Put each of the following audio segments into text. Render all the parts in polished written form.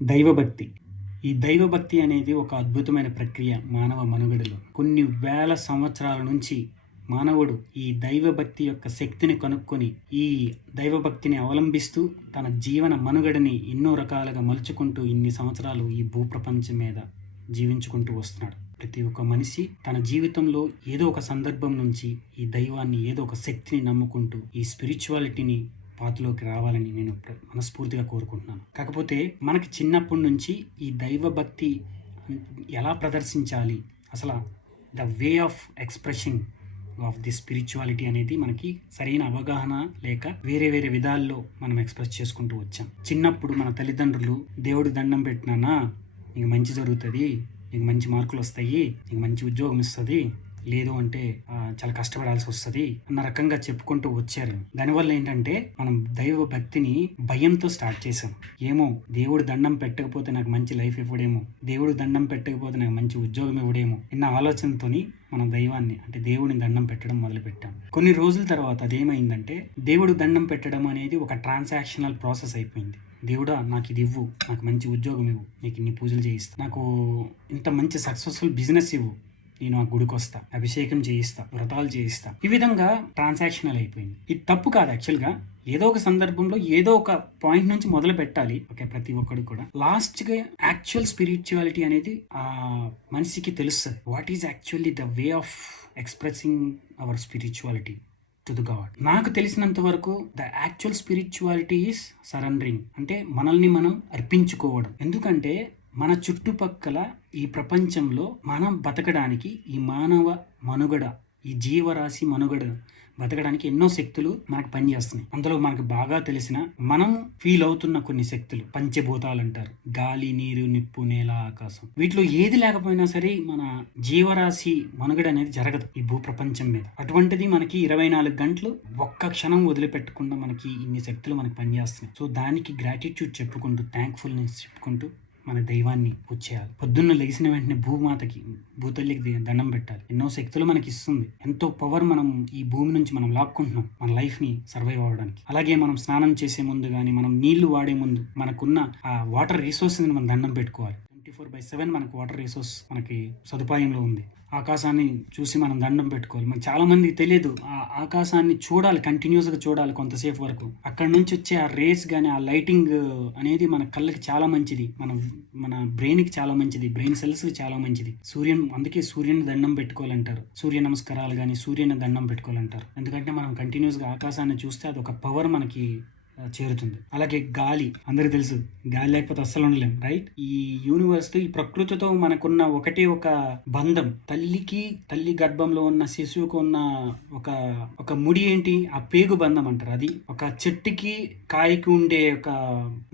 దైవభక్తి. ఈ దైవభక్తి అనేది ఒక అద్భుతమైన ప్రక్రియ మానవ మనుగడలో. కొన్ని వేల సంవత్సరాల నుంచి మానవుడు ఈ దైవభక్తి యొక్క శక్తిని కనుక్కొని, ఈ దైవభక్తిని అవలంబిస్తూ తన జీవన మనుగడని ఎన్నో రకాలుగా మలుచుకుంటూ ఇన్ని సంవత్సరాలు ఈ భూప్రపంచం మీద జీవించుకుంటూ వస్తున్నాడు. ప్రతి ఒక్క మనిషి తన జీవితంలో ఏదో ఒక సందర్భం నుంచి ఈ దైవాన్ని, ఏదో ఒక శక్తిని నమ్ముకుంటూ ఈ స్పిరిచువాలిటీని పాతులోకి రావాలని నేను మనస్ఫూర్తిగా కోరుకుంటున్నాను. కాకపోతే మనకి చిన్నప్పటి నుంచి ఈ దైవభక్తి ఎలా ప్రదర్శించాలి, అసలు the way of expressing of the spirituality అనేది మనకి సరైన అవగాహన లేక వేరే వేరే విధాల్లో మనం ఎక్స్ప్రెస్ చేసుకుంటూ వచ్చాం. చిన్నప్పుడు మన తల్లిదండ్రులు దేవుడు దండం పెట్టినానా నీకు మంచి జరుగుతుంది, నీకు మంచి మార్కులు వస్తాయి, నీకు మంచి ఉద్యోగం ఇస్తుంది, లేదు అంటే చాలా కష్టపడాల్సి వస్తుంది అన్న రకంగా చెప్పుకుంటూ వచ్చారు. దానివల్ల ఏంటంటే మనం దైవ భక్తిని భయంతో స్టార్ట్ చేసాం. ఏమో దేవుడు దండం పెట్టకపోతే నాకు మంచి లైఫ్ ఇవ్వడేమో, దేవుడు దండం పెట్టకపోతే నాకు మంచి ఉద్యోగం ఇవ్వడేమో అన్న ఆలోచనతోని మనం దైవాన్ని అంటే దేవుడిని దండం పెట్టడం మొదలు పెట్టాం. కొన్ని రోజుల తర్వాత అదేమైందంటే దేవుడు దండం పెట్టడం అనేది ఒక ట్రాన్సాక్షనల్ ప్రాసెస్ అయిపోయింది. దేవుడా నాకు ఇది ఇవ్వు, నాకు మంచి ఉద్యోగం ఇవ్వు, నీకు ఇన్ని పూజలు చేయిస్తా, నాకు ఇంత మంచి సక్సెస్ఫుల్ బిజినెస్ ఇవ్వు, నేను ఆ గుడికి వస్తా, అభిషేకం చేయిస్తా, వ్రతాలు చేయిస్తా. ఈ విధంగా ట్రాన్సాక్షనల్ అయిపోయింది. ఇది తప్పు కాదు. యాక్చువల్గా ఏదో ఒక సందర్భంలో ఏదో ఒక పాయింట్ నుంచి మొదలు పెట్టాలి. ఓకే, ప్రతి ఒక్కడు కూడా లాస్ట్ గా యాక్చువల్ స్పిరిచువాలిటీ అనేది ఆ మనిషికి తెలుస్తుంది. What is actually the way of expressing hour spirituality to the God. నాకు తెలిసినంత వరకు the actual spirituality is surrendering, అంటే మనల్ని మనం అర్పించుకోవడం. ఎందుకంటే మన చుట్టుపక్కల ఈ ప్రపంచంలో మనం బతకడానికి, ఈ మానవ మనుగడ, ఈ జీవరాశి మనుగడ బతకడానికి ఎన్నో శక్తులు మనకు పనిచేస్తున్నాయి. అందులో మనకు బాగా తెలిసిన, మనం ఫీల్ అవుతున్న కొన్ని శక్తులు పంచభూతాలు అంటారు. గాలి, నీరు, నిప్పు, నేల, ఆకాశం. వీటిలో ఏది లేకపోయినా సరే మన జీవరాశి మనుగడ అనేది జరగదు ఈ భూప్రపంచం మీద. అటువంటిది మనకి 24 గంటలు ఒక్క క్షణం వదిలిపెట్టకుండా మనకి ఇన్ని శక్తులు మనకు పనిచేస్తున్నాయి. సో దానికి గ్రాటిట్యూడ్ చెప్పుకుంటూ, థ్యాంక్ఫుల్నెస్ చెప్పుకుంటూ మన దైవాన్ని పూజ చేయాలి. పొద్దున్న లేచిన వెంటనే భూమాతకి, భూతల్లికి దండం పెట్టాలి. ఎన్నో శక్తులు మనకి ఇస్తుంది. ఎంతో పవర్ మనం ఈ భూమి నుంచి మనం లాక్కుంటున్నాం మన లైఫ్ ని సర్వైవ్ అవ్వడానికి. అలాగే మనం స్నానం చేసే ముందు కానీ, మనం నీళ్లు వాడే ముందు మనకున్న ఆ వాటర్ రిసోర్స్ ని మనం దండం పెట్టుకోవాలి. 24/7 మనకు వాటర్ రిసోర్స్ మనకి సదుపాయంలో ఉంది. ఆకాశాన్ని చూసి మనం దండం పెట్టుకోవాలి. మనకు చాలా మందికి తెలియదు, ఆ ఆకాశాన్ని చూడాలి, కంటిన్యూస్ గా చూడాలి కొంతసేపు వరకు. అక్కడ నుంచి వచ్చే ఆ రేస్ గానీ, ఆ లైటింగ్ అనేది మన కళ్ళకి చాలా మంచిది, మన బ్రెయిన్ కి చాలా మంచిది, బ్రెయిన్ సెల్స్ కి చాలా మంచిది. అందుకే సూర్యుని దండం పెట్టుకోవాలంటారు. సూర్య నమస్కారాలు కానీ, సూర్యుని దండం పెట్టుకోవాలంటారు. ఎందుకంటే మనం కంటిన్యూస్ గా ఆకాశాన్ని చూస్తే అదొక పవర్ మనకి చేరుతుంది. అలాగే గాలి, అందరికి తెలుసు, గాలి లేకపోతే అస్సలు ఉండలేం, రైట్? ఈ యూనివర్స్ తో, ఈ ప్రకృతితో మనకున్న ఒకటే ఒక బంధం. తల్లి గర్భంలో ఉన్న శిశువుకు ఉన్న ఒక ముడి ఏంటి? ఆ పేగు బంధం అంటారు. అది ఒక చెట్టుకి కాయకి ఉండే ఒక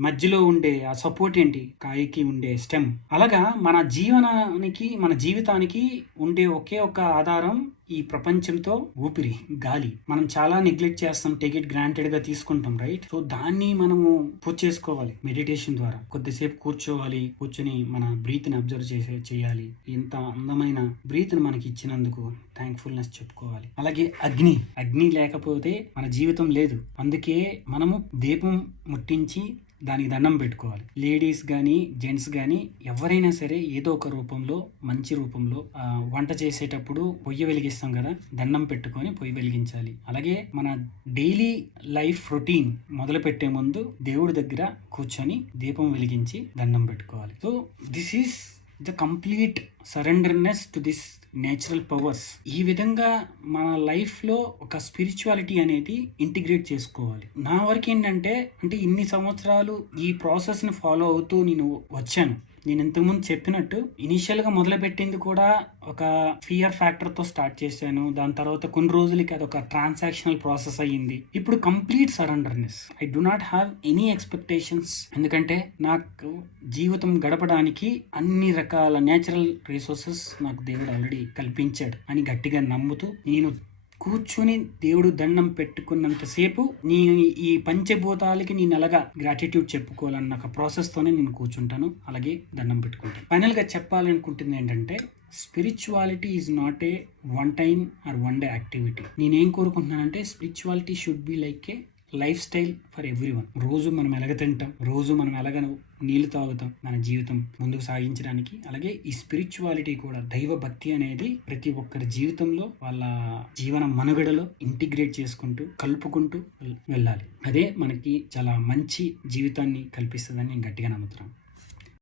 మధ్యలో ఉండే ఆ సపోర్ట్ ఏంటి? కాయకి ఉండే స్టెమ్. అలాగా మన జీవితానికి ఉండే ఒకే ఒక ఆధారం ఈ ప్రపంచంతో ఊపిరి, గాలి. మనం చాలా నెగ్లెక్ట్ చేస్తాం, టేక్ ఇట్ గ్రాంటెడ్ గా తీసుకుంటాం, రైట్? సో దాన్ని మనము పూజ చేసుకోవాలి మెడిటేషన్ ద్వారా. కొద్దిసేపు కూర్చొని మన బ్రీత్ ని అబ్జర్వ్ చేయాలి. ఇంత అందమైన బ్రీత్ ని మనకి ఇచ్చినందుకు థ్యాంక్ఫుల్నెస్ చెప్పుకోవాలి. అలాగే అగ్ని లేకపోతే మన జీవితం లేదు. అందుకే మనము దీపం ముట్టించి దానికి దండం పెట్టుకోవాలి. లేడీస్ కానీ, జెంట్స్ కానీ, ఎవరైనా సరే ఏదో ఒక రూపంలో, మంచి రూపంలో వంట చేసేటప్పుడు పొయ్యి వెలిగిస్తాం కదా, దండం పెట్టుకొని పొయ్యి వెలిగించాలి. అలాగే మన డైలీ లైఫ్ రొటీన్ మొదలు పెట్టే ముందు దేవుడి దగ్గర కూర్చొని దీపం వెలిగించి దండం పెట్టుకోవాలి. So this is the complete surrenderness to this natural powers. ఈ విధంగా మన లైఫ్ లో ఒక స్పిరిచువాలిటీ అనేది ఇంటిగ్రేట్ చేసుకోవాలి. నా వరకు ఏంటంటే, ఇన్ని సంవత్సరాలు ఈ ప్రాసెస్ ని ఫాలో అవుతూ నేను వచ్చాను. నేను ఇంతకుముందు చెప్పినట్టు ఇనిషియల్ గా మొదలు పెట్టింది కూడా ఒక ఫియర్ ఫ్యాక్టర్ తో స్టార్ట్ చేశాను. దాని తర్వాత కొన్ని రోజులకి అదొక ట్రాన్సాక్షనల్ ప్రాసెస్ అయ్యింది. ఇప్పుడు complete surrenderness. I do not have any expectations. ఎందుకంటే నాకు జీవితం గడపడానికి అన్ని రకాల నేచురల్ రిసోర్సెస్ నాకు దేవుడు ఆల్రెడీ కల్పించాడు అని గట్టిగా నమ్ముతూ, నేను కూర్చుని దేవుడు దండం పెట్టుకున్నంతసేపు ఈ పంచభూతాలకి నేను ఎలాగా గ్రాటిట్యూడ్ చెప్పుకోవాలన్న ఒక ప్రాసెస్ తోనే నేను కూర్చుంటాను, అలాగే దండం పెట్టుకుంటాను. ఫైనల్ గా చెప్పాలనుకుంటుంది ఏంటంటే, spirituality is not a one time or one day activity. నేనేం కోరుకుంటున్నానంటే, spirituality should be like a lifestyle for everyone. రోజు మనం ఎలాగ తింటాం, రోజు మనం ఎలాగ నీళ్లు తాగుతాం మన జీవితం ముందుకు సాగించడానికి. అలాగే ఈ స్పిరిచువాలిటీ కూడా, దైవ భక్తి అనేది ప్రతి ఒక్కరి జీవితంలో వాళ్ళ జీవన మనుగడలో ఇంటిగ్రేట్ చేసుకుంటూ కలుపుకుంటూ వెళ్ళాలి. అదే మనకి చాలా మంచి జీవితాన్ని కల్పిస్తుందని నేను గట్టిగా నమ్ముతున్నాను.